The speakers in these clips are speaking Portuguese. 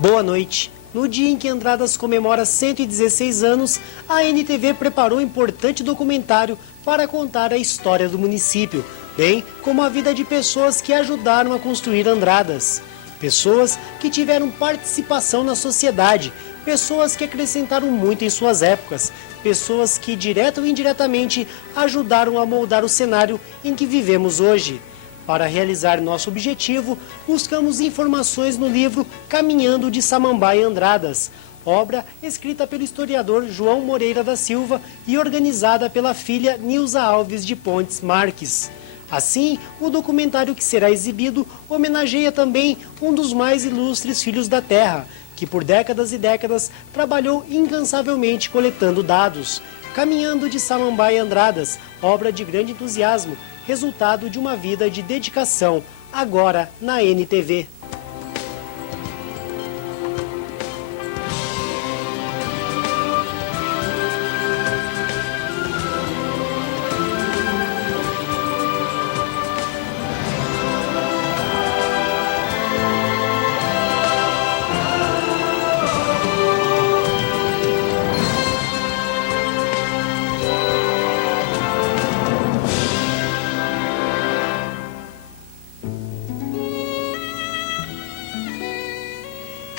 Boa noite. No dia em que Andradas comemora 116 anos, a NTV preparou um importante documentário para contar a história do município, bem como a vida de pessoas que ajudaram a construir Andradas. Pessoas que tiveram participação na sociedade, pessoas que acrescentaram muito em suas épocas, pessoas que, direta ou indiretamente, ajudaram a moldar o cenário em que vivemos hoje. Para realizar nosso objetivo, buscamos informações no livro Caminhando de Samambaia Andradas, obra escrita pelo historiador João Moreira da Silva e organizada pela filha Nilza Alves de Pontes Marques. Assim, o documentário que será exibido homenageia também um dos mais ilustres filhos da terra, que por décadas e décadas trabalhou incansavelmente coletando dados. Caminhando de Samambaia Andradas, obra de grande entusiasmo, resultado de uma vida de dedicação, agora na NTV.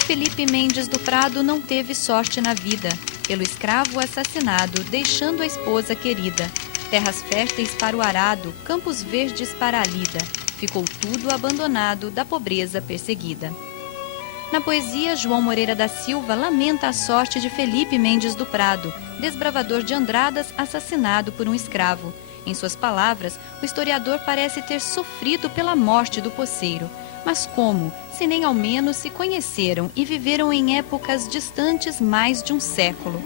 Felipe Mendes do Prado não teve sorte na vida, pelo escravo assassinado, deixando a esposa querida. Terras férteis para o arado, campos verdes para a lida, ficou tudo abandonado da pobreza perseguida. Na poesia, João Moreira da Silva lamenta a sorte de Felipe Mendes do Prado, desbravador de Andradas assassinado por um escravo. Em suas palavras, o historiador parece ter sofrido pela morte do poceiro. Mas como, se nem ao menos se conheceram e viveram em épocas distantes mais de um século?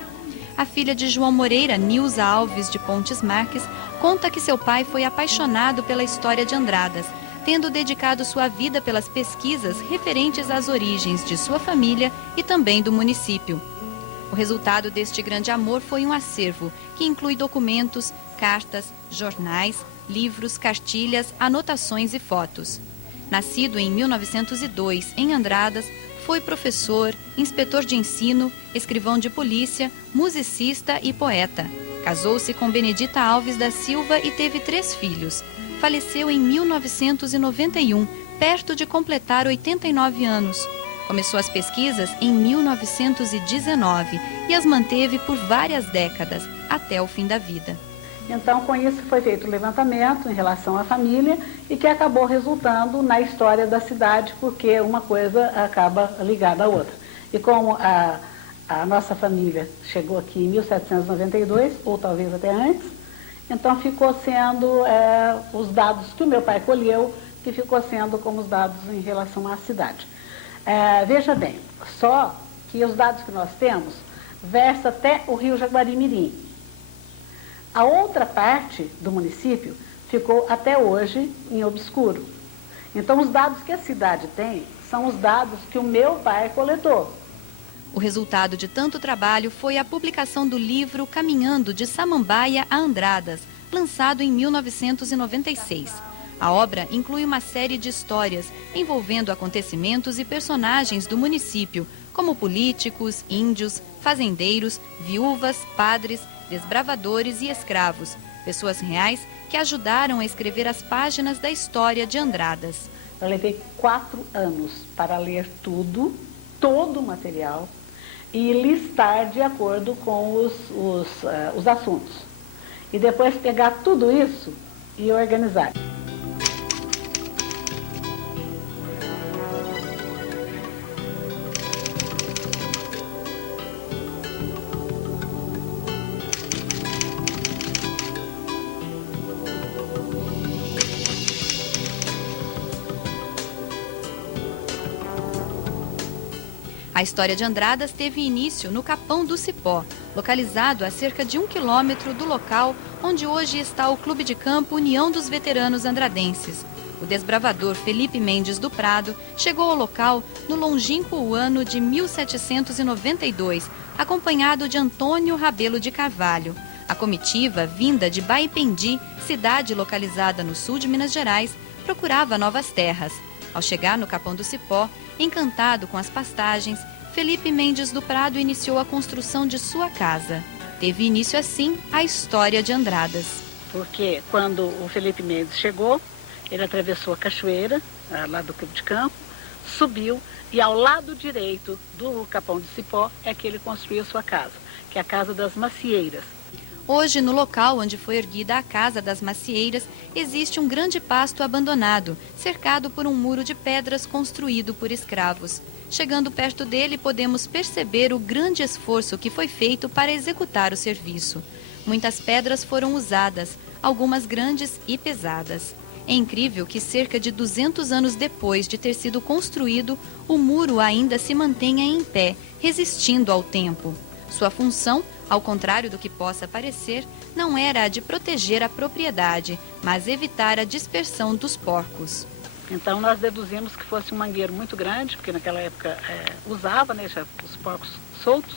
A filha de João Moreira, Nilza Alves de Pontes Marques, conta que seu pai foi apaixonado pela história de Andradas, tendo dedicado sua vida pelas pesquisas referentes às origens de sua família e também do município. O resultado deste grande amor foi um acervo que inclui documentos, cartas, jornais, livros, cartilhas, anotações e fotos. Nascido em 1902 em Andradas, foi professor, inspetor de ensino, escrivão de polícia, musicista e poeta. Casou-se com Benedita Alves da Silva e teve 3 filhos. Faleceu em 1991, perto de completar 89 anos. Começou as pesquisas em 1919 e as manteve por várias décadas, até o fim da vida. Então, com isso foi feito o levantamento em relação à família e que acabou resultando na história da cidade, porque uma coisa acaba ligada à outra. E como a nossa família chegou aqui em 1792, ou talvez até antes, então ficou sendo os dados que o meu pai colheu, que ficou sendo como os dados em relação à cidade. Veja bem, só que os dados que nós temos versa até o rio Jaguarimirim. A outra parte do município ficou até hoje em obscuro. Então, os dados que a cidade tem são os dados que o meu pai coletou. O resultado de tanto trabalho foi a publicação do livro Caminhando de Samambaia a Andradas, lançado em 1996. A obra inclui uma série de histórias envolvendo acontecimentos e personagens do município, como políticos, índios, fazendeiros, viúvas, padres, desbravadores e escravos, pessoas reais que ajudaram a escrever as páginas da história de Andradas. Eu levei 4 anos para ler tudo, todo o material, e listar de acordo com os assuntos. E depois pegar tudo isso e organizar. A história de Andradas teve início no Capão do Cipó, localizado a cerca de 1 quilômetro do local onde hoje está o Clube de Campo União dos Veteranos Andradenses. O desbravador Felipe Mendes do Prado chegou ao local no longínquo ano de 1792, acompanhado de Antônio Rabelo de Carvalho. A comitiva, vinda de Baipendi, cidade localizada no sul de Minas Gerais, procurava novas terras. Ao chegar no Capão do Cipó, Encantado com as pastagens, Felipe Mendes do Prado iniciou a construção de sua casa. Teve início assim a história de Andradas. Porque quando o Felipe Mendes chegou, ele atravessou a cachoeira, lá do Clube de Campo, subiu e ao lado direito do Capão do Cipó é que ele construiu a sua casa, que é a Casa das Macieiras. Hoje, no local onde foi erguida a Casa das Macieiras, existe um grande pasto abandonado, cercado por um muro de pedras construído por escravos. Chegando perto dele, podemos perceber o grande esforço que foi feito para executar o serviço. Muitas pedras foram usadas, algumas grandes e pesadas. É incrível que cerca de 200 anos depois de ter sido construído, o muro ainda se mantenha em pé, resistindo ao tempo. Sua função, ao contrário do que possa parecer, não era a de proteger a propriedade, mas evitar a dispersão dos porcos. Então nós deduzimos que fosse um mangueiro muito grande, porque naquela época usava, né, os porcos soltos,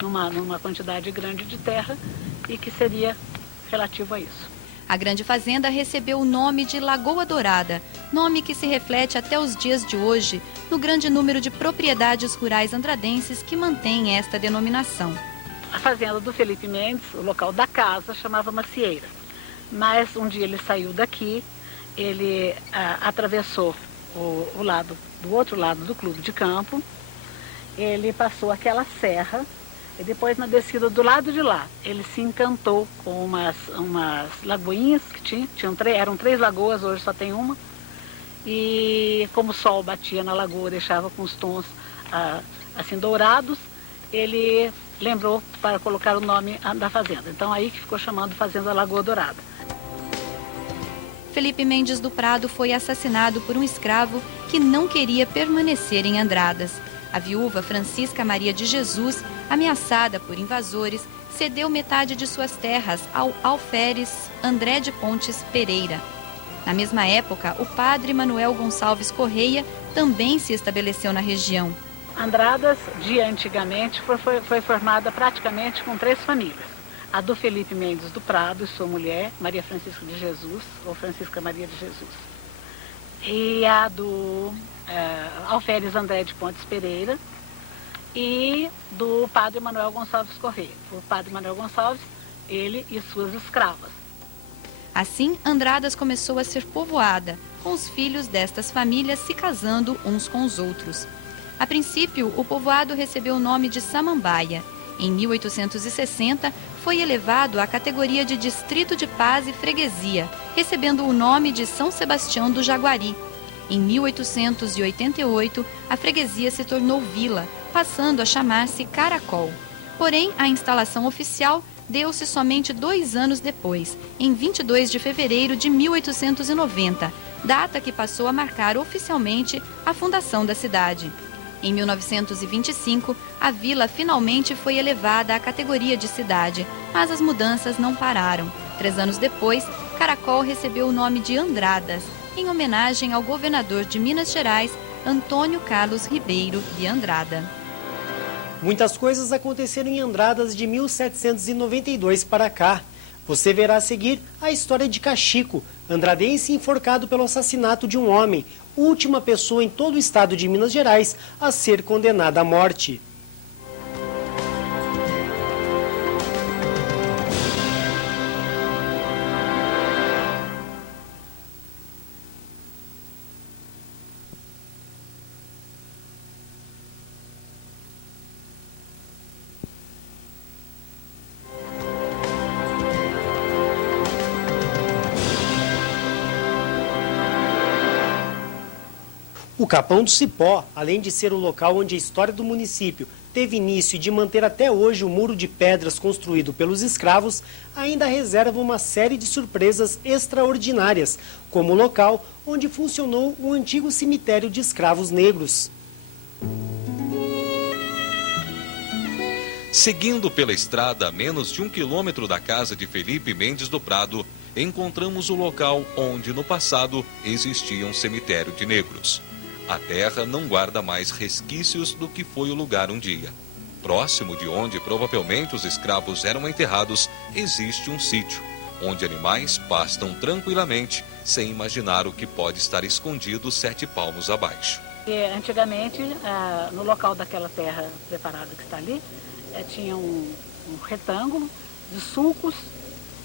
numa quantidade grande de terra, e que seria relativo a isso. A grande fazenda recebeu o nome de Lagoa Dourada, nome que se reflete até os dias de hoje no grande número de propriedades rurais andradenses que mantêm esta denominação. A fazenda do Felipe Mendes, o local da casa, chamava Macieira. Mas um dia ele saiu daqui, ele atravessou o outro lado do Clube de Campo, ele passou aquela serra, e depois na descida do lado de lá, ele se encantou com umas lagoinhas que eram 3 lagoas, hoje só tem uma. E como o sol batia na lagoa, deixava com os tons assim dourados, ele lembrou para colocar o nome da fazenda. Então aí que ficou chamando Fazenda Lagoa Dourada. Felipe Mendes do Prado foi assassinado por um escravo que não queria permanecer em Andradas. A viúva Francisca Maria de Jesus, ameaçada por invasores, cedeu metade de suas terras ao alferes André de Pontes Pereira. Na mesma época, o padre Manuel Gonçalves Correia também se estabeleceu na região. Andradas, de antigamente, foi formada praticamente com 3 famílias. A do Felipe Mendes do Prado e sua mulher, Maria Francisca de Jesus, ou Francisca Maria de Jesus. E a do alferes André de Pontes Pereira e do padre Manuel Gonçalves Correia. O padre Manuel Gonçalves, ele e suas escravas. Assim, Andradas começou a ser povoada, com os filhos destas famílias se casando uns com os outros. A princípio, o povoado recebeu o nome de Samambaia. Em 1860, foi elevado à categoria de Distrito de Paz e Freguesia, recebendo o nome de São Sebastião do Jaguari. Em 1888, a freguesia se tornou vila, passando a chamar-se Caracol. Porém, a instalação oficial deu-se somente 2 anos depois, em 22 de fevereiro de 1890, data que passou a marcar oficialmente a fundação da cidade. Em 1925, a vila finalmente foi elevada à categoria de cidade, mas as mudanças não pararam. 3 anos depois, Caracol recebeu o nome de Andradas, em homenagem ao governador de Minas Gerais, Antônio Carlos Ribeiro de Andrada. Muitas coisas aconteceram em Andradas de 1792 para cá. Você verá a seguir a história de Cachico, andradense enforcado pelo assassinato de um homem, última pessoa em todo o estado de Minas Gerais a ser condenada à morte. O Capão do Cipó, além de ser o local onde a história do município teve início e de manter até hoje o muro de pedras construído pelos escravos, ainda reserva uma série de surpresas extraordinárias, como o local onde funcionou o antigo cemitério de escravos negros. Seguindo pela estrada a menos de 1 quilômetro da casa de Felipe Mendes do Prado, encontramos o local onde no passado existia um cemitério de negros. A terra não guarda mais resquícios do que foi o lugar um dia. Próximo de onde provavelmente os escravos eram enterrados, existe um sítio, onde animais pastam tranquilamente, sem imaginar o que pode estar escondido 7 palmos abaixo. Antigamente, no local daquela terra preparada que está ali, tinha um retângulo de sulcos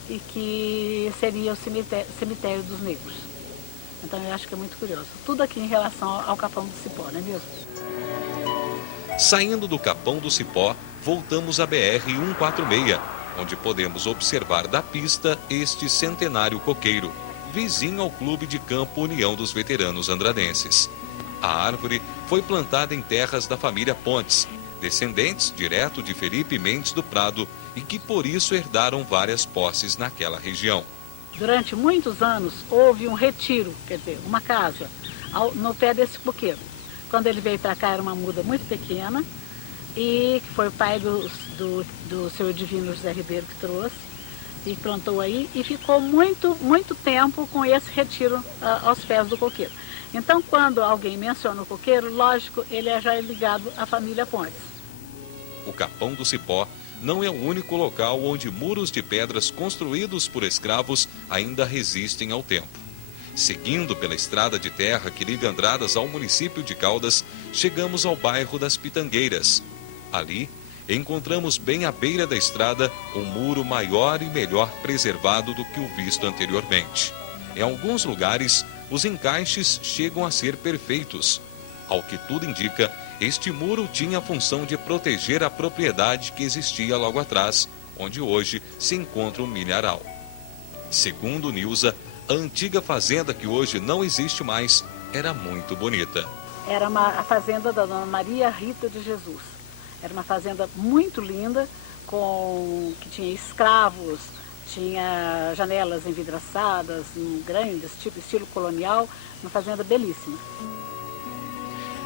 e que seria o cemitério dos negros. Então eu acho que é muito curioso. Tudo aqui em relação ao Capão do Cipó, não é mesmo? Saindo do Capão do Cipó, voltamos à BR-146, onde podemos observar da pista este centenário coqueiro, vizinho ao Clube de Campo União dos Veteranos Andradenses. A árvore foi plantada em terras da família Pontes, descendentes direto de Felipe Mendes do Prado e que por isso herdaram várias posses naquela região. Durante muitos anos houve um retiro, quer dizer, uma casa, no pé desse coqueiro. Quando ele veio para cá era uma muda muito pequena e que foi o pai do seu Divino José Ribeiro que trouxe e plantou aí e ficou muito tempo com esse retiro aos pés do coqueiro. Então, quando alguém menciona o coqueiro, lógico, ele já é ligado à família Pontes. O Capão do Cipó não é o único local onde muros de pedras construídos por escravos ainda resistem ao tempo. Seguindo pela estrada de terra que liga Andradas ao município de Caldas, chegamos ao bairro das Pitangueiras. Ali, encontramos bem à beira da estrada um muro maior e melhor preservado do que o visto anteriormente. Em alguns lugares, os encaixes chegam a ser perfeitos. Ao que tudo indica, este muro tinha a função de proteger a propriedade que existia logo atrás, onde hoje se encontra um milharal. Segundo Nilza, a antiga fazenda, que hoje não existe mais, era muito bonita. Era a fazenda da Dona Maria Rita de Jesus. Era uma fazenda muito linda, que tinha escravos, tinha janelas envidraçadas, grandes, tipo estilo colonial, uma fazenda belíssima.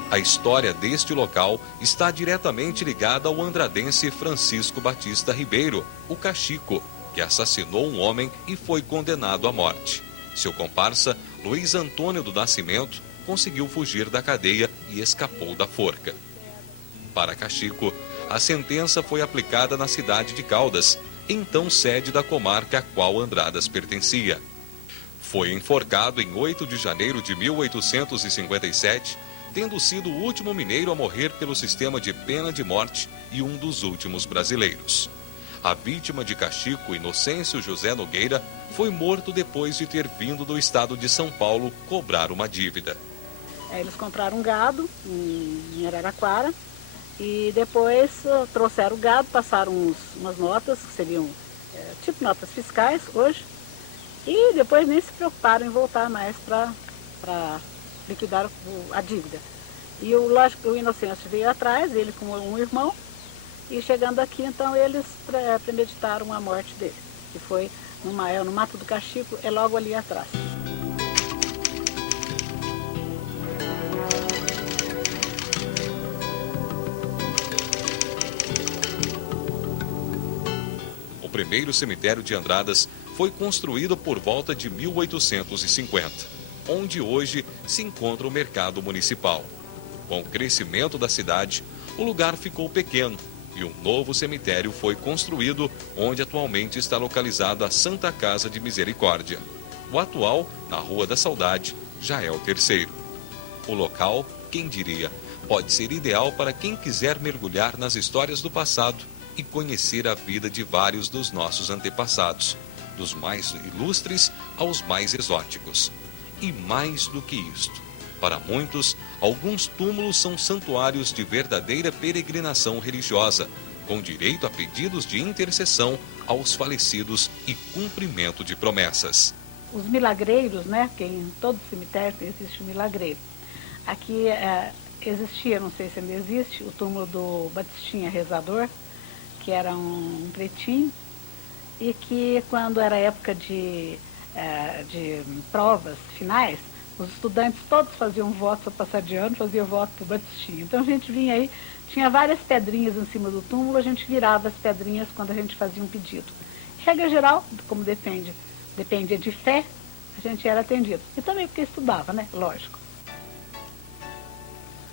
A história deste local está diretamente ligada ao andradense Francisco Batista Ribeiro, o Cachico, que assassinou um homem e foi condenado à morte. Seu comparsa, Luiz Antônio do Nascimento, conseguiu fugir da cadeia e escapou da forca. Para Cachico, a sentença foi aplicada na cidade de Caldas, então sede da comarca a qual Andradas pertencia. Foi enforcado em 8 de janeiro de 1857, tendo sido o último mineiro a morrer pelo sistema de pena de morte e um dos últimos brasileiros. A vítima de Cachico, Inocêncio José Nogueira, foi morto depois de ter vindo do estado de São Paulo cobrar uma dívida. Eles compraram um gado em Araraquara e depois trouxeram o gado, passaram umas notas, que seriam tipo notas fiscais hoje, e depois nem se preocuparam em voltar mais para liquidar a dívida. E lógico, o Inocêncio veio atrás, ele com um irmão, e chegando aqui, então, eles premeditaram a morte dele, que foi no Mato do Cachico, é logo ali atrás. O primeiro cemitério de Andradas foi construído por volta de 1850, onde hoje se encontra o mercado municipal. Com o crescimento da cidade, o lugar ficou pequeno e um novo cemitério foi construído, onde atualmente está localizada a Santa Casa de Misericórdia. O atual, na Rua da Saudade, já é o terceiro. O local, quem diria, pode ser ideal para quem quiser mergulhar nas histórias do passado e conhecer a vida de vários dos nossos antepassados, dos mais ilustres aos mais exóticos. E mais do que isto, para muitos, alguns túmulos são santuários de verdadeira peregrinação religiosa, com direito a pedidos de intercessão aos falecidos e cumprimento de promessas. Os milagreiros, né, que em todo cemitério existe um milagreiro. Aqui existia, não sei se ainda existe, o túmulo do Batistinha Rezador, que era um pretinho, e que quando era época de provas finais, os estudantes todos faziam voto para passar de ano, faziam voto para o Batistinha. Então a gente vinha aí, tinha várias pedrinhas em cima do túmulo, a gente virava as pedrinhas quando a gente fazia um pedido. Regra geral, como dependia de fé, a gente era atendido. E também porque estudava, né? Lógico.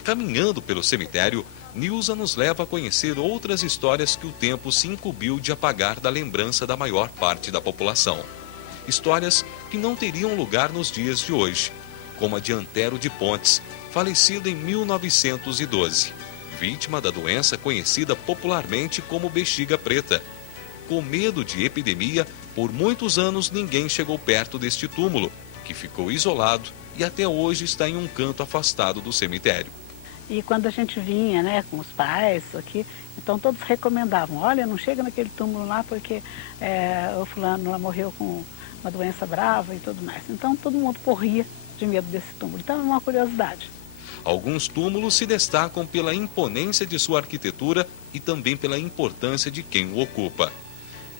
Caminhando pelo cemitério, Nilza nos leva a conhecer outras histórias que o tempo se incumbiu de apagar da lembrança da maior parte da população. Histórias que não teriam lugar nos dias de hoje, como a de Antero de Pontes, falecido em 1912, vítima da doença conhecida popularmente como bexiga preta. Com medo de epidemia, por muitos anos ninguém chegou perto deste túmulo, que ficou isolado e até hoje está em um canto afastado do cemitério. E quando a gente vinha, né, com os pais aqui, então todos recomendavam, olha, não chega naquele túmulo lá porque o fulano lá morreu com uma doença brava e tudo mais. Então todo mundo corria de medo desse túmulo. Então é uma curiosidade. Alguns túmulos se destacam pela imponência de sua arquitetura e também pela importância de quem o ocupa.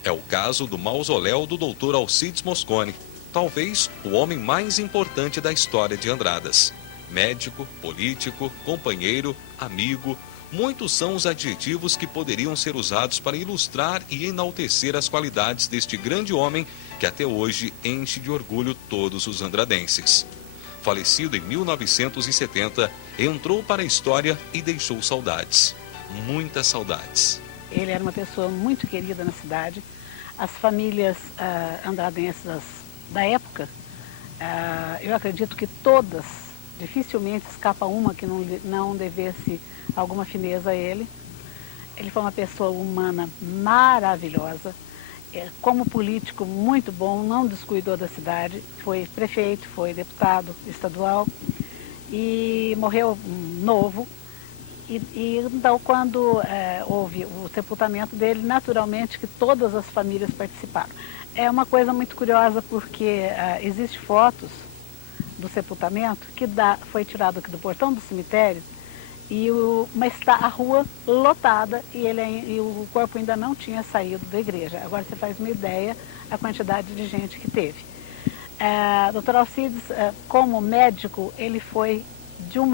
É o caso do mausoléu do Dr. Alcides Mosconi, talvez o homem mais importante da história de Andradas. Médico, político, companheiro, amigo, muitos são os adjetivos que poderiam ser usados para ilustrar e enaltecer as qualidades deste grande homem que até hoje enche de orgulho todos os andradenses. Falecido em 1970, entrou para a história e deixou saudades, muitas saudades. Ele era uma pessoa muito querida na cidade. As famílias andradenses da época, eu acredito que todas, dificilmente escapa uma que não devesse alguma fineza a ele. Ele foi uma pessoa humana maravilhosa, como político muito bom, não descuidou da cidade, foi prefeito, foi deputado estadual e morreu novo. E então, quando houve o sepultamento dele, naturalmente que todas as famílias participaram. É uma coisa muito curiosa porque existem fotos do sepultamento que foi tirado aqui do portão do cemitério, mas está a rua lotada e o corpo ainda não tinha saído da igreja. Agora você faz uma ideia da quantidade de gente que teve. Dr. Alcides, como médico, ele foi de um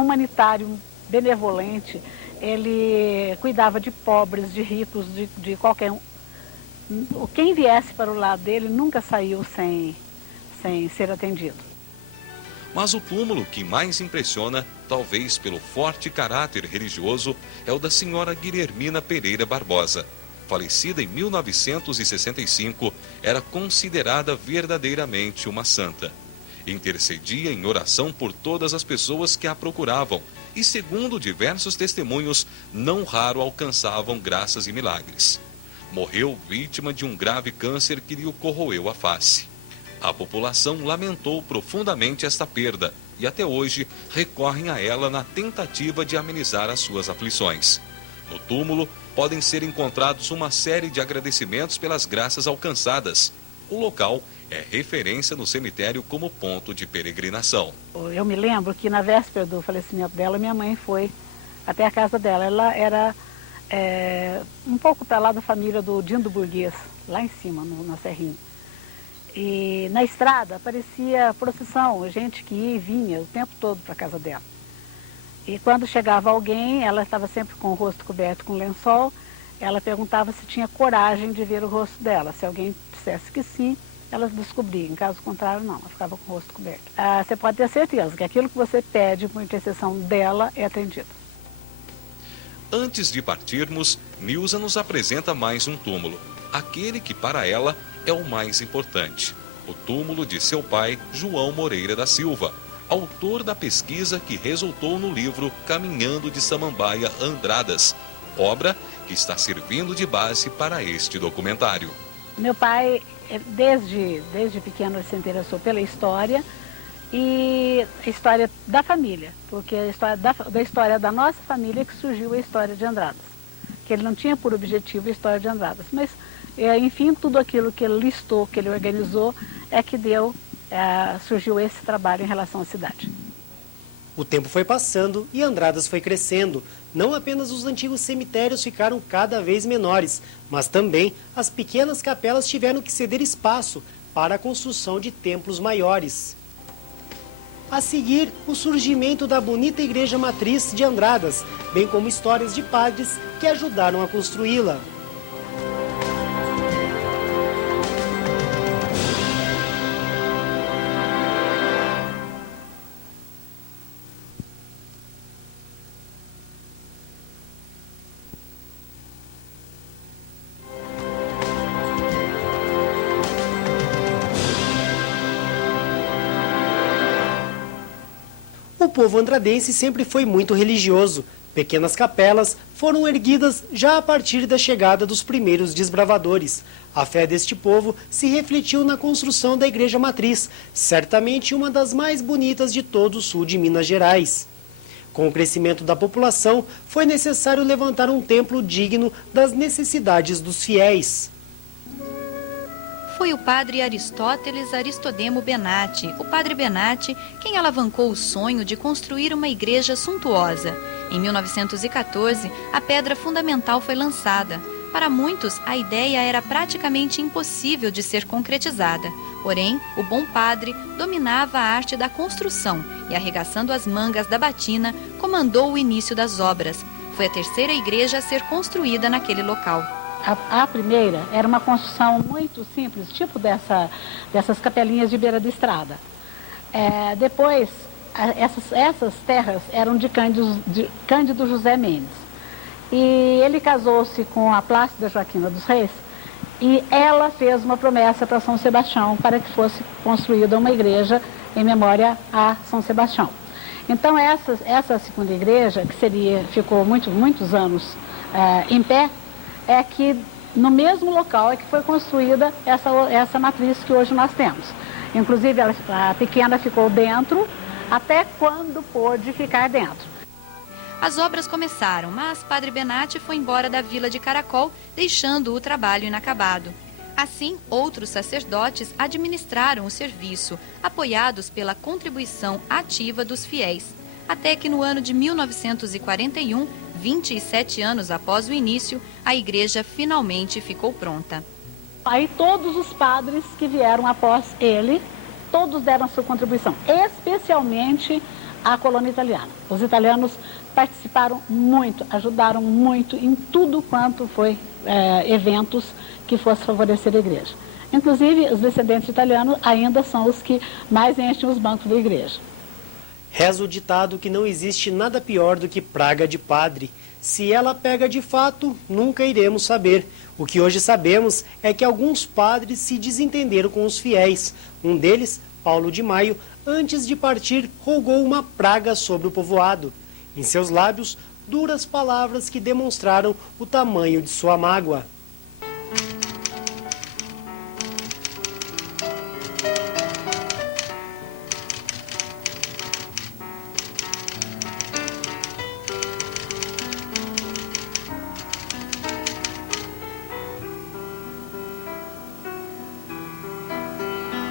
humanitário benevolente. Ele cuidava de pobres, de ricos, de qualquer um. Quem viesse para o lado dele nunca saiu sem ser atendido. Mas o túmulo que mais impressiona, talvez pelo forte caráter religioso, é o da senhora Guilhermina Pereira Barbosa. Falecida em 1965, era considerada verdadeiramente uma santa. Intercedia em oração por todas as pessoas que a procuravam e, segundo diversos testemunhos, não raro alcançavam graças e milagres. Morreu vítima de um grave câncer que lhe corroeu a face. A população lamentou profundamente esta perda e até hoje recorrem a ela na tentativa de amenizar as suas aflições. No túmulo podem ser encontrados uma série de agradecimentos pelas graças alcançadas. O local é referência no cemitério como ponto de peregrinação. Eu me lembro que na véspera do falecimento dela, minha mãe foi até a casa dela. Ela era um pouco para lá da família do Dindo Burguês, lá em cima, na Serrinha. E na estrada aparecia procissão, gente que ia e vinha o tempo todo para a casa dela. E quando chegava alguém, ela estava sempre com o rosto coberto com lençol, ela perguntava se tinha coragem de ver o rosto dela. Se alguém dissesse que sim, ela descobria. Em caso contrário, não, ela ficava com o rosto coberto. Você pode ter certeza que aquilo que você pede por intercessão dela é atendido. Antes de partirmos, Nilza nos apresenta mais um túmulo, aquele que para ela é o mais importante, o túmulo de seu pai, João Moreira da Silva, autor da pesquisa que resultou no livro Caminhando de Samambaia a Andradas, obra que está servindo de base para este documentário. Meu pai, desde pequeno, ele se interessou pela história e a história da família, porque a história da história da nossa família que surgiu a história de Andradas, que ele não tinha por objetivo a história de Andradas, mas enfim, tudo aquilo que ele listou, que ele organizou, é que surgiu esse trabalho em relação à cidade. O tempo foi passando e Andradas foi crescendo. Não apenas os antigos cemitérios ficaram cada vez menores, mas também as pequenas capelas tiveram que ceder espaço para a construção de templos maiores. A seguir, o surgimento da bonita igreja matriz de Andradas, bem como histórias de padres que ajudaram a construí-la. O povo andradense sempre foi muito religioso. Pequenas capelas foram erguidas já a partir da chegada dos primeiros desbravadores. A fé deste povo se refletiu na construção da Igreja Matriz, certamente uma das mais bonitas de todo o sul de Minas Gerais. Com o crescimento da população, foi necessário levantar um templo digno das necessidades dos fiéis. Foi o padre Aristóteles Aristodemo Benatti, o padre Benatti, quem alavancou o sonho de construir uma igreja suntuosa. Em 1914, a pedra fundamental foi lançada. Para muitos, a ideia era praticamente impossível de ser concretizada. Porém, o bom padre dominava a arte da construção e, arregaçando as mangas da batina, comandou o início das obras. Foi a terceira igreja a ser construída naquele local. A primeira era uma construção muito simples, tipo dessas capelinhas de beira de estrada. Depois, essas terras eram de Cândido José Mendes. E ele casou-se com a Plácida Joaquina dos Reis e ela fez uma promessa para São Sebastião para que fosse construída uma igreja em memória a São Sebastião. Então, essa segunda igreja, que ficou muitos anos em pé, é que no mesmo local é que foi construída essa matriz que hoje nós temos. Inclusive, a pequena ficou dentro até quando pôde ficar dentro. As obras começaram, mas Padre Benatti foi embora da vila de Caracol, deixando o trabalho inacabado. Assim, outros sacerdotes administraram o serviço, apoiados pela contribuição ativa dos fiéis. Até que no ano de 1941, 27 anos após o início, a igreja finalmente ficou pronta. Aí todos os padres que vieram após ele, todos deram a sua contribuição, especialmente a colônia italiana. Os italianos participaram muito, ajudaram muito em tudo quanto foi eventos que fosse favorecer a igreja. Inclusive, os descendentes italianos ainda são os que mais enchem os bancos da igreja. Reza o ditado que não existe nada pior do que praga de padre. Se ela pega de fato, nunca iremos saber. O que hoje sabemos é que alguns padres se desentenderam com os fiéis. Um deles, Paulo de Maio, antes de partir, rogou uma praga sobre o povoado. Em seus lábios, duras palavras que demonstraram o tamanho de sua mágoa.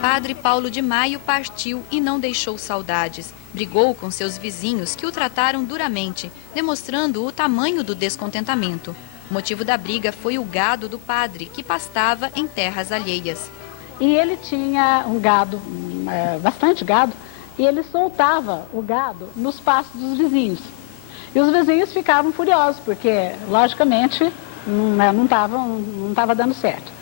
Padre Paulo de Maio partiu e não deixou saudades. Brigou com seus vizinhos, que o trataram duramente, demonstrando o tamanho do descontentamento. O motivo da briga foi o gado do padre, que pastava em terras alheias. E ele tinha um gado, bastante gado, e ele soltava o gado nos pastos dos vizinhos. E os vizinhos ficavam furiosos, porque, logicamente, não estava dando certo.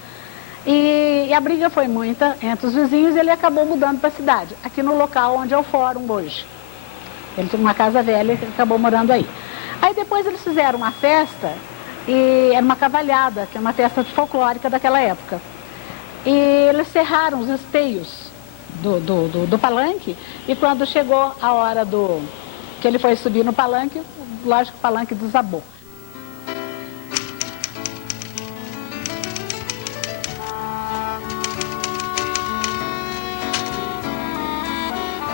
E a briga foi muita entre os vizinhos e ele acabou mudando para a cidade, aqui no local onde é o fórum hoje. Ele tinha uma casa velha e acabou morando aí. Aí depois eles fizeram uma festa, e era uma cavalhada, que é uma festa folclórica daquela época. E eles cerraram os esteios do palanque, e quando chegou a hora que ele foi subir no palanque, lógico que o palanque desabou.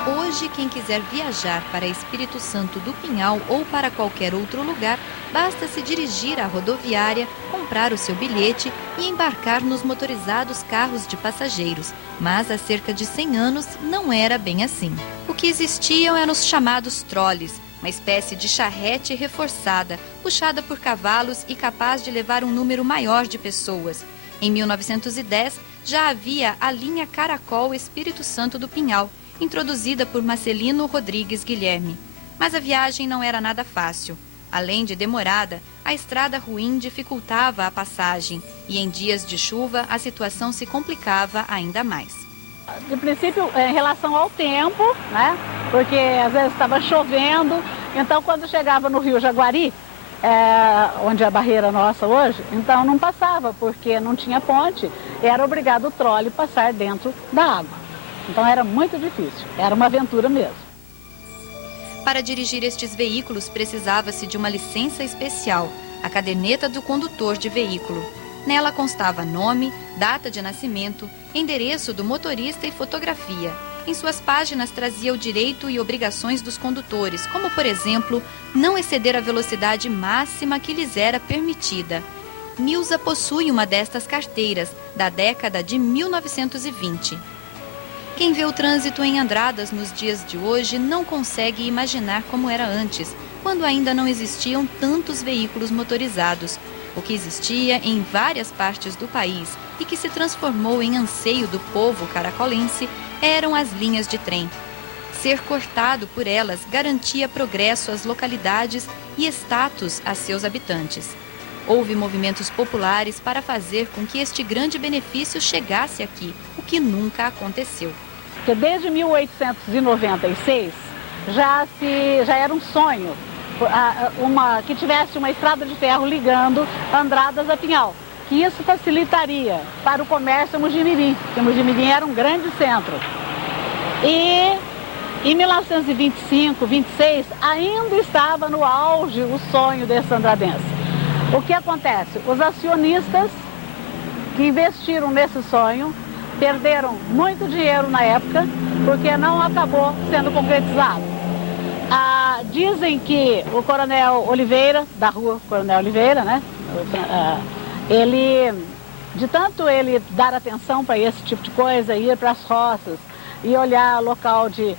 Hoje, quem quiser viajar para Espírito Santo do Pinhal ou para qualquer outro lugar, basta se dirigir à rodoviária, comprar o seu bilhete e embarcar nos motorizados carros de passageiros. Mas há cerca de 100 anos não era bem assim. O que existiam eram os chamados troles, uma espécie de charrete reforçada, puxada por cavalos e capaz de levar um número maior de pessoas. Em 1910, já havia a linha Caracol Espírito Santo do Pinhal, introduzida por Marcelino Rodrigues Guilherme. Mas a viagem não era nada fácil. Além de demorada, a estrada ruim dificultava a passagem e em dias de chuva a situação se complicava ainda mais. De princípio, em relação ao tempo, né? Porque às vezes estava chovendo, então quando chegava no Rio Jaguari, onde é a barreira nossa hoje, então não passava, porque não tinha ponte, era obrigado o trole passar dentro da água. Então era muito difícil, era uma aventura mesmo. Para dirigir estes veículos precisava-se de uma licença especial, a caderneta do condutor de veículo. Nela constava nome, data de nascimento, endereço do motorista e fotografia. Em suas páginas trazia o direito e obrigações dos condutores, como, por exemplo, não exceder a velocidade máxima que lhes era permitida. Nilza possui uma destas carteiras, da década de 1920. Quem vê o trânsito em Andradas nos dias de hoje não consegue imaginar como era antes, quando ainda não existiam tantos veículos motorizados. O que existia em várias partes do país e que se transformou em anseio do povo caracolense eram as linhas de trem. Ser cortado por elas garantia progresso às localidades e status a seus habitantes. Houve movimentos populares para fazer com que este grande benefício chegasse aqui, o que nunca aconteceu. Porque desde 1896 já era um sonho que tivesse uma estrada de ferro ligando Andradas a Pinhal, que isso facilitaria para o comércio a Mojimirim, porque Mojimirim era um grande centro. E em 1925, 26, ainda estava no auge o sonho desse andradense. O que acontece? Os acionistas que investiram nesse sonho perderam muito dinheiro na época, porque não acabou sendo concretizado. Dizem que o Coronel Oliveira, da rua Coronel Oliveira, né? De tanto ele dar atenção para esse tipo de coisa, ir para as roças e olhar local de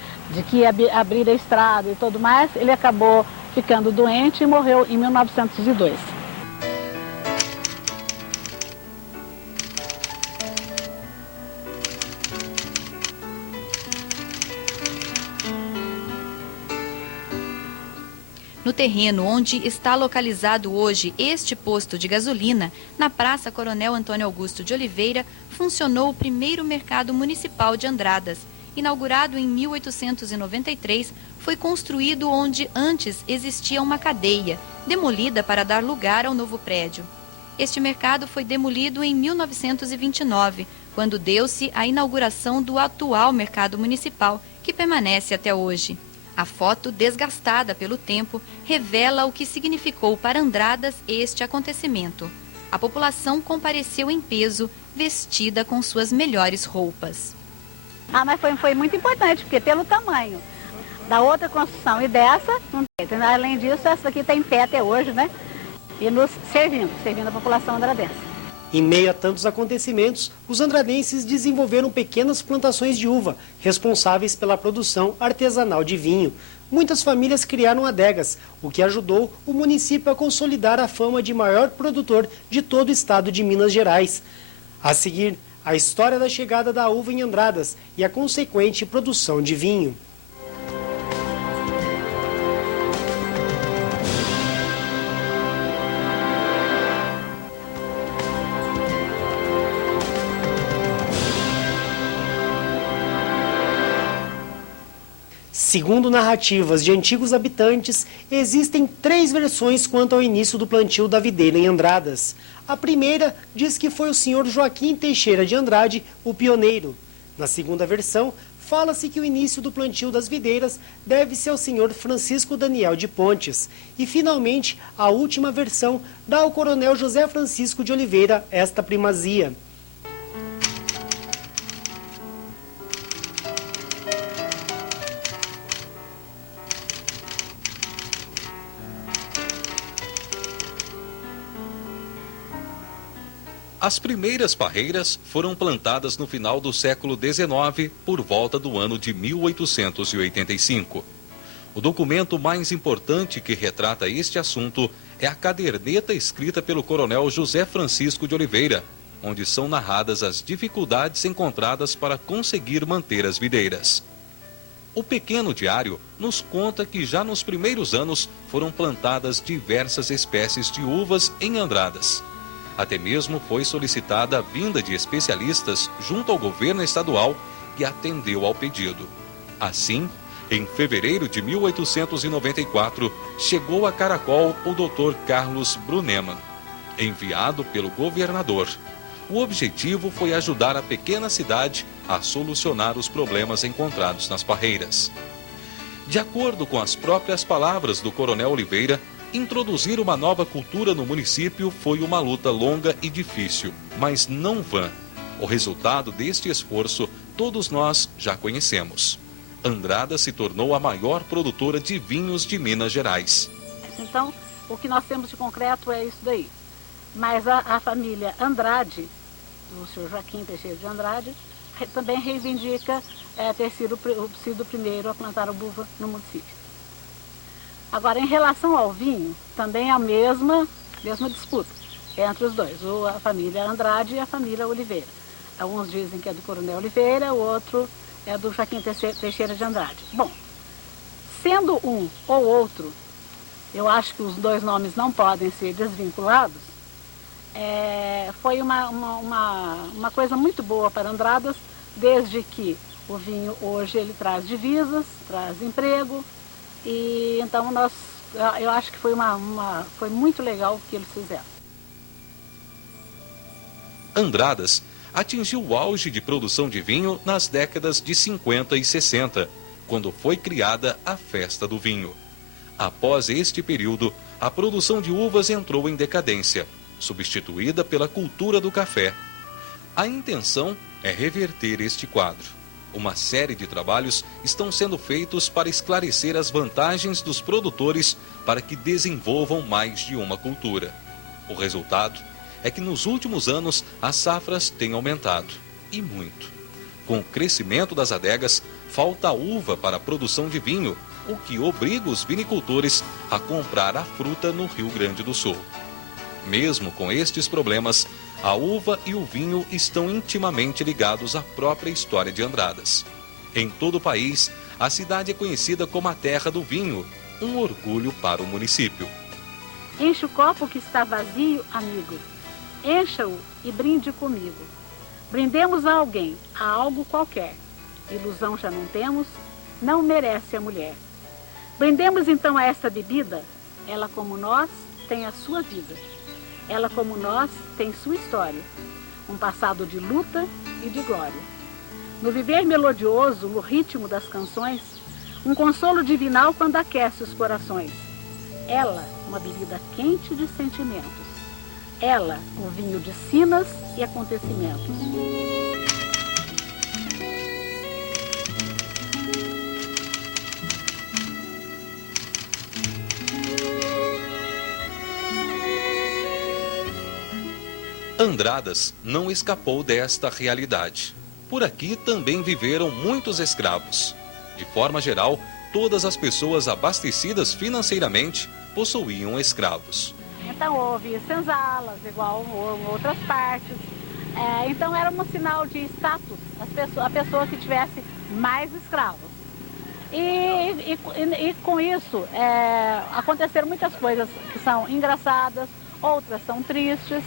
que ia abrir a estrada e tudo mais, ele acabou ficando doente e morreu em 1902. No terreno onde está localizado hoje este posto de gasolina, na Praça Coronel Antônio Augusto de Oliveira, funcionou o primeiro mercado municipal de Andradas. Inaugurado em 1893, foi construído onde antes existia uma cadeia, demolida para dar lugar ao novo prédio. Este mercado foi demolido em 1929, quando deu-se a inauguração do atual mercado municipal, que permanece até hoje. A foto, desgastada pelo tempo, revela o que significou para Andradas este acontecimento. A população compareceu em peso, vestida com suas melhores roupas. Mas foi muito importante, porque pelo tamanho da outra construção e dessa, não tem. Além disso, essa aqui está em pé até hoje, né? E nos servindo a população andradense. Em meio a tantos acontecimentos, os andradenses desenvolveram pequenas plantações de uva, responsáveis pela produção artesanal de vinho. Muitas famílias criaram adegas, o que ajudou o município a consolidar a fama de maior produtor de todo o estado de Minas Gerais. A seguir, a história da chegada da uva em Andradas e a consequente produção de vinho. Segundo narrativas de antigos habitantes, existem 3 versões quanto ao início do plantio da videira em Andradas. A primeira diz que foi o senhor Joaquim Teixeira de Andrade, o pioneiro. Na segunda versão, fala-se que o início do plantio das videiras deve-se ao senhor Francisco Daniel de Pontes. E, finalmente, a última versão dá ao coronel José Francisco de Oliveira esta primazia. As primeiras parreiras foram plantadas no final do século XIX, por volta do ano de 1885. O documento mais importante que retrata este assunto é a caderneta escrita pelo coronel José Francisco de Oliveira, onde são narradas as dificuldades encontradas para conseguir manter as videiras. O pequeno diário nos conta que já nos primeiros anos foram plantadas diversas espécies de uvas em Andradas. Até mesmo foi solicitada a vinda de especialistas junto ao governo estadual, que atendeu ao pedido. Assim, em fevereiro de 1894, chegou a Caracol o Dr. Carlos Brunemann, enviado pelo governador. O objetivo foi ajudar a pequena cidade a solucionar os problemas encontrados nas parreiras. De acordo com as próprias palavras do Coronel Oliveira, introduzir uma nova cultura no município foi uma luta longa e difícil, mas não vã. O resultado deste esforço todos nós já conhecemos. Andradas se tornou a maior produtora de vinhos de Minas Gerais. Então, o que nós temos de concreto é isso daí. Mas a família Andrade, do senhor Joaquim Teixeira de Andrade, também reivindica ter sido o primeiro a plantar a uva no município. Agora, em relação ao vinho, também é a mesma disputa entre os dois, a família Andrade e a família Oliveira. Alguns dizem que é do Coronel Oliveira, o outro é do Joaquim Teixeira de Andrade. Bom, sendo um ou outro, eu acho que os dois nomes não podem ser desvinculados. Foi uma coisa muito boa para Andradas, desde que o vinho hoje ele traz divisas, traz emprego, e então eu acho que foi muito legal o que eles fizeram. Andradas atingiu o auge de produção de vinho nas décadas de 50 e 60, quando foi criada a Festa do Vinho. Após este período, a produção de uvas entrou em decadência, substituída pela cultura do café. A intenção é reverter este quadro. Uma série de trabalhos estão sendo feitos para esclarecer as vantagens dos produtores para que desenvolvam mais de uma cultura. O resultado é que nos últimos anos as safras têm aumentado, e muito. Com o crescimento das adegas, falta uva para a produção de vinho, o que obriga os vinicultores a comprar a fruta no Rio Grande do Sul. Mesmo com estes problemas, a uva e o vinho estão intimamente ligados à própria história de Andradas. Em todo o país, a cidade é conhecida como a terra do vinho, um orgulho para o município. Enche o copo que está vazio, amigo. Encha-o e brinde comigo. Brindemos a alguém, a algo qualquer. Ilusão já não temos, não merece a mulher. Brindemos então a esta bebida, ela como nós tem a sua vida. Ela como nós tem sua história, um passado de luta e de glória. No viver melodioso, no ritmo das canções, um consolo divinal quando aquece os corações. Ela, uma bebida quente de sentimentos. Ela, o vinho de sinas e acontecimentos. Andradas não escapou desta realidade. Por aqui também viveram muitos escravos. De forma geral, todas as pessoas abastecidas financeiramente possuíam escravos. Então houve senzalas, igual em outras partes. Então era um sinal de status a pessoa que tivesse mais escravos. E com isso aconteceram muitas coisas que são engraçadas, outras são tristes.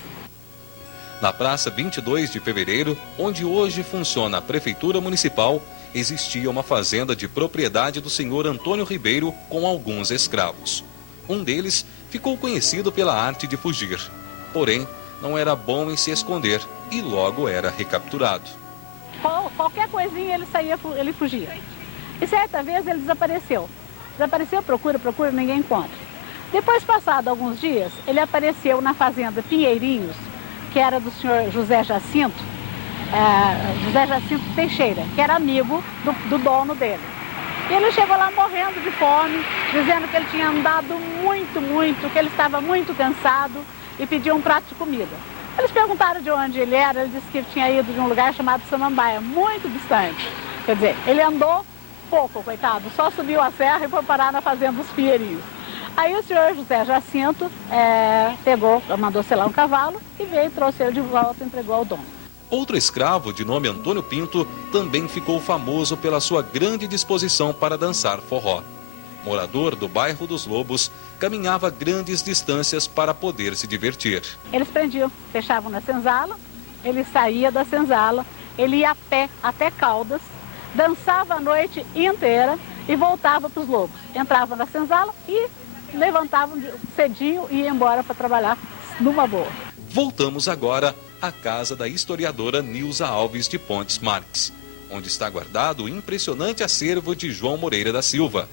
Na Praça 22 de Fevereiro, onde hoje funciona a Prefeitura Municipal, existia uma fazenda de propriedade do senhor Antônio Ribeiro com alguns escravos. Um deles ficou conhecido pela arte de fugir. Porém, não era bom em se esconder e logo era recapturado. Qualquer coisinha ele fugia. E certa vez ele desapareceu. Procura, ninguém encontra. Depois, passado alguns dias, ele apareceu na fazenda Pinheirinhos, que era do senhor José Jacinto Teixeira, que era amigo do dono dele. E ele chegou lá morrendo de fome, dizendo que ele tinha andado muito, que ele estava muito cansado e pediu um prato de comida. Eles perguntaram de onde ele era, ele disse que ele tinha ido de um lugar chamado Samambaia, muito distante. Quer dizer, ele andou pouco, coitado, só subiu a serra e foi parar na fazenda dos Pinheirinhos. Aí o senhor José Jacinto mandou selar um cavalo e veio, trouxe ele de volta e entregou ao dono. Outro escravo, de nome Antônio Pinto, também ficou famoso pela sua grande disposição para dançar forró. Morador do bairro dos Lobos, caminhava grandes distâncias para poder se divertir. Eles prendiam, fechavam na senzala, ele saía da senzala, ele ia a pé até Caldas, dançava a noite inteira e voltava para os Lobos. Entrava na senzala e levantavam cedinho e ia embora para trabalhar numa boa. Voltamos agora à casa da historiadora Nilza Alves de Pontes Marques, onde está guardado o impressionante acervo de João Moreira da Silva.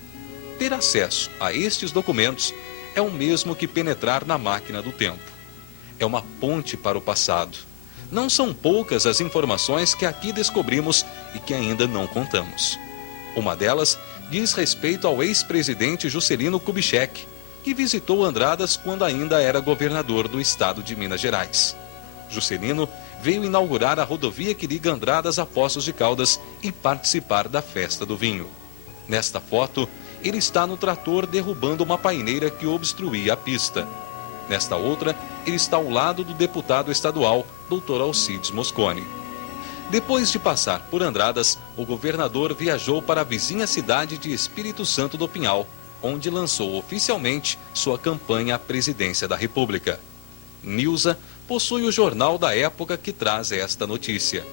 Ter acesso a estes documentos é o mesmo que penetrar na máquina do tempo. É uma ponte para o passado. Não são poucas as informações que aqui descobrimos e que ainda não contamos. Uma delas diz respeito ao ex-presidente Juscelino Kubitschek, que visitou Andradas quando ainda era governador do estado de Minas Gerais. Juscelino veio inaugurar a rodovia que liga Andradas a Poços de Caldas e participar da festa do vinho. Nesta foto, ele está no trator derrubando uma paineira que obstruía a pista. Nesta outra, ele está ao lado do deputado estadual, Dr. Alcides Mosconi. Depois de passar por Andradas, o governador viajou para a vizinha cidade de Espírito Santo do Pinhal, onde lançou oficialmente sua campanha à presidência da República. Nilza possui o jornal da época que traz esta notícia.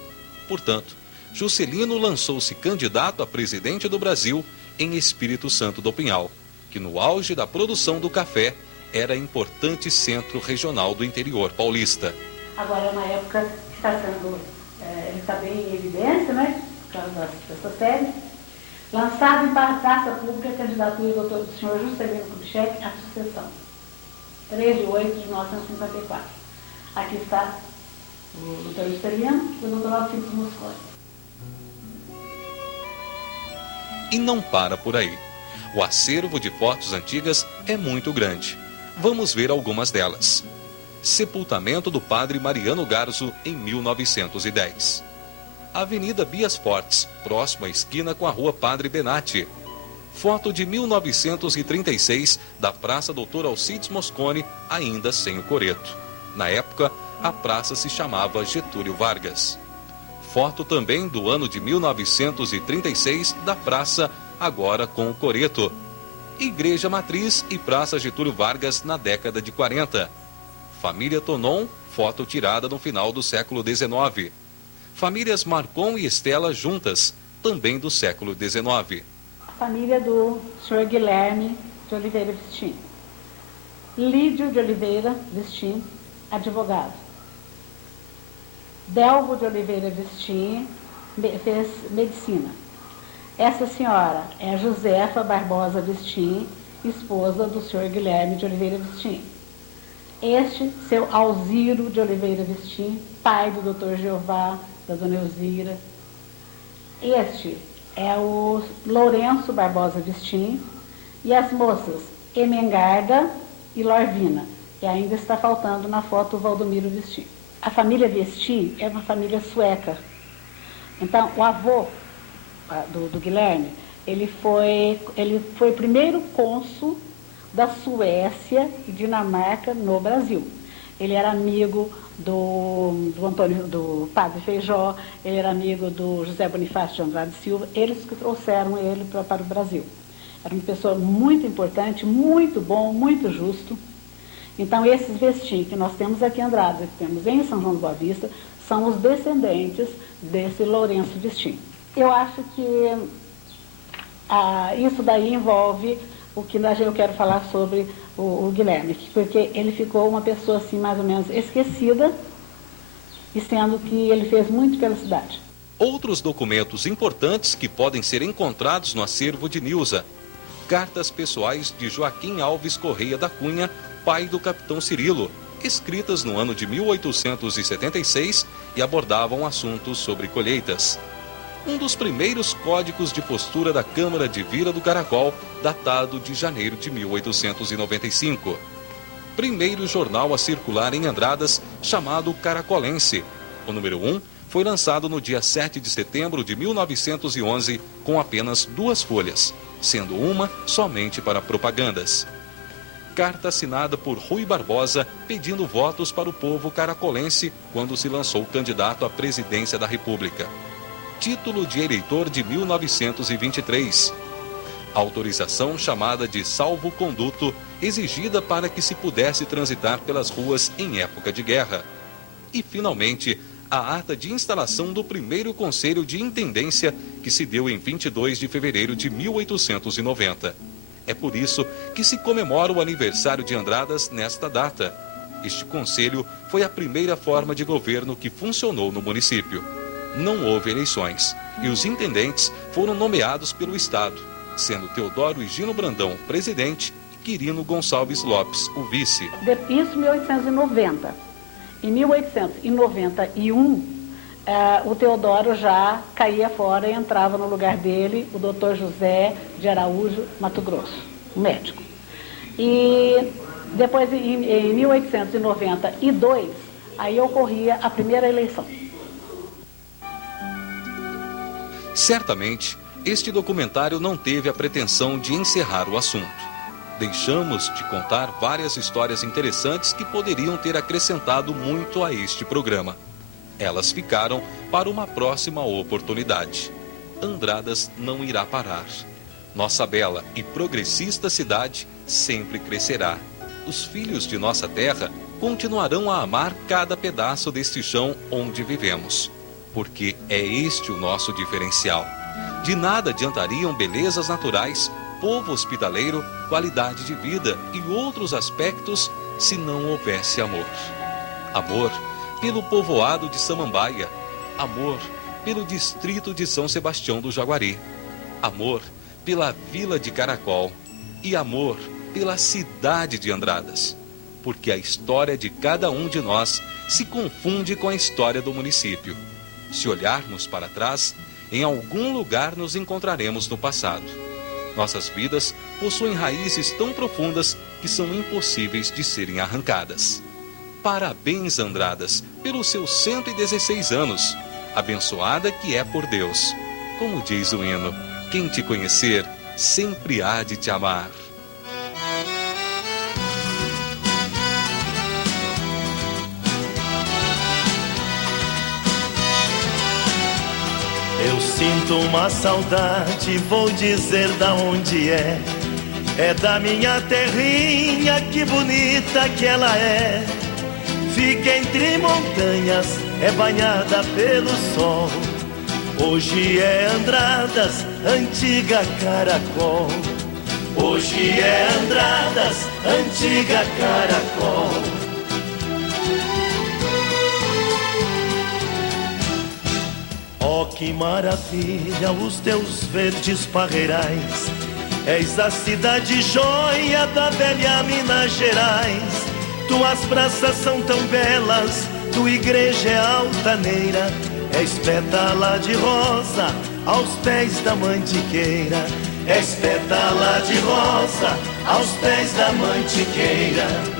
Portanto, Juscelino lançou-se candidato a presidente do Brasil em Espírito Santo do Pinhal, que no auge da produção do café era importante centro regional do interior paulista. Agora é uma época que está sendo, ele está bem em evidência, né, por causa dessa série. Lançado em praça pública a candidatura do senhor Juscelino Kubitschek à sucessão. 3 de 8 de 1954. Aqui está o doutor Juscelino e o doutor Alcides Mosconi. E não para por aí. O acervo de fotos antigas é muito grande. Vamos ver algumas delas. Sepultamento do padre Mariano Garzo em 1910. Avenida Bias Fortes, próxima à esquina com a rua Padre Benatti. Foto de 1936 da Praça Dr. Alcides Mosconi, ainda sem o coreto. Na época, a praça se chamava Getúlio Vargas. Foto também do ano de 1936 da praça, agora com o coreto. Igreja Matriz e Praça Getúlio Vargas na década de 40. Família Tonon, foto tirada no final do século XIX. Famílias Marcon e Estela juntas, também do século XIX. A família do senhor Guilherme de Oliveira Vistim. Lídio de Oliveira Vistim, advogado. Delvo de Oliveira Vistim fez medicina. Essa senhora é Josefa Barbosa Vistim, esposa do senhor Guilherme de Oliveira Vistim. Este, seu Alziro de Oliveira Vistim, pai do doutor Jeová, da dona Elzira. Este é o Lourenço Barbosa Vistim e as moças Emengarda e Lorvina, que ainda está faltando na foto o Valdomiro Vistim. A família Vistim é uma família sueca. Então, o avô do Guilherme, ele foi o primeiro cônsul da Suécia e Dinamarca no Brasil. Ele era amigo do Padre Feijó, ele era amigo do José Bonifácio de Andrade Silva, eles que trouxeram ele para o Brasil. Era uma pessoa muito importante, muito bom, muito justo. Então, esses Vistim que nós temos aqui em Andradas, que temos em São João do Boa Vista, são os descendentes desse Lourenço Vistim. Eu acho que isso daí envolve o que eu quero falar sobre o Guilherme, porque ele ficou uma pessoa assim mais ou menos esquecida, e sendo que ele fez muito pela cidade. Outros documentos importantes que podem ser encontrados no acervo de Nilza. Cartas pessoais de Joaquim Alves Correia da Cunha, pai do capitão Cirilo, escritas no ano de 1876 e abordavam assuntos sobre colheitas. Um dos primeiros códigos de postura da Câmara de Vila do Caracol, datado de janeiro de 1895. Primeiro jornal a circular em Andradas, chamado Caracolense. O número 1 foi lançado no dia 7 de setembro de 1911, com apenas 2 folhas, sendo uma somente para propagandas. Carta assinada por Rui Barbosa, pedindo votos para o povo caracolense quando se lançou candidato à presidência da República. Título de eleitor de 1923. Autorização chamada de salvo-conduto, exigida para que se pudesse transitar pelas ruas em época de guerra. E, finalmente, a ata de instalação do primeiro Conselho de Intendência, que se deu em 22 de fevereiro de 1890. É por isso que se comemora o aniversário de Andradas nesta data. Este conselho foi a primeira forma de governo que funcionou no município. Não houve eleições e os intendentes foram nomeados pelo Estado. sendo Teodoro Higino Brandão presidente e Quirino Gonçalves Lopes o vice. Isso em 1890. Em 1891, o Teodoro já caía fora e entrava no lugar dele o Dr. José de Araújo Mato Grosso, um médico. E depois, em 1892, aí ocorria a primeira eleição. Certamente, este documentário não teve a pretensão de encerrar o assunto. Deixamos de contar várias histórias interessantes que poderiam ter acrescentado muito a este programa. Elas ficaram para uma próxima oportunidade. Andradas não irá parar. Nossa bela e progressista cidade sempre crescerá. Os filhos de nossa terra continuarão a amar cada pedaço deste chão onde vivemos. Porque é este o nosso diferencial. De nada adiantariam belezas naturais, povo hospitaleiro, qualidade de vida e outros aspectos se não houvesse amor. Amor pelo povoado de Samambaia, amor pelo distrito de São Sebastião do Jaguari, amor pela vila de Caracol e amor pela cidade de Andradas, porque a história de cada um de nós se confunde com a história do município. Se olharmos para trás, em algum lugar nos encontraremos no passado. Nossas vidas possuem raízes tão profundas que são impossíveis de serem arrancadas. Parabéns, Andradas, pelos seus 116 anos, abençoada que é por Deus. Como diz o hino, quem te conhecer sempre há de te amar. Eu sinto uma saudade, vou dizer da onde é. É da minha terrinha, que bonita que ela é. Fica entre montanhas, é banhada pelo sol. Hoje é Andradas, antiga Caracol. Hoje é Andradas, antiga Caracol. Oh, que maravilha os teus verdes parreirais. És a cidade joia da velha Minas Gerais. Tuas praças são tão belas, tua igreja é altaneira. És pétala de rosa aos pés da mantiqueira. És pétala de rosa aos pés da mantiqueira.